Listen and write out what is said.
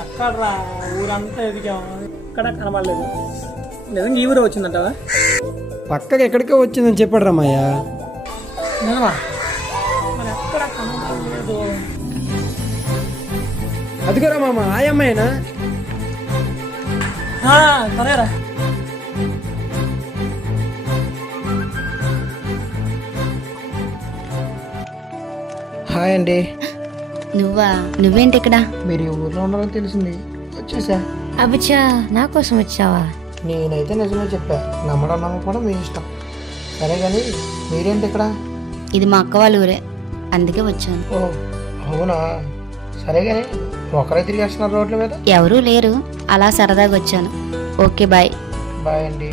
ఎక్కడ్రా ఊరంతా ఎదిగాము, ఎక్కడ కనబడలేదు. నిజంగా ఈ ఊరే వచ్చిందంటావా? పక్కకి ఎక్కడికో వచ్చిందని చెప్పాడు రమ్మయ్య. నిజమా? మరి ఎక్కడ కనబడలేదు. అదిగోరా మామ, ఆ అమ్మాయినా? సరేరా. హాయ్ అండి. నువ్వేంటి ఇక్కడ? మీరు ఈ ఊర్లో ఉన్నారని తెలిసింది, వచ్చేసా. అబ్బచ్చా, నా కోసం వచ్చావా? నేనైతే నిజమే చెప్పా, నమ్మడం నమ్మకపోవడం మీ ఇష్టం. సరే కానీ మీరేంటి ఇక్కడ? ఇది మా అక్క వాళ్ళ ఊరే, అందుకే వచ్చాను. ఓ అవునా, సరే కానీ ఒకరే తిరిగేస్తున్నారు రోడ్ల మీద? ఎవరూ లేరు, అలా సరదాగా వచ్చాను. Okay bye. బాయ్ అండి.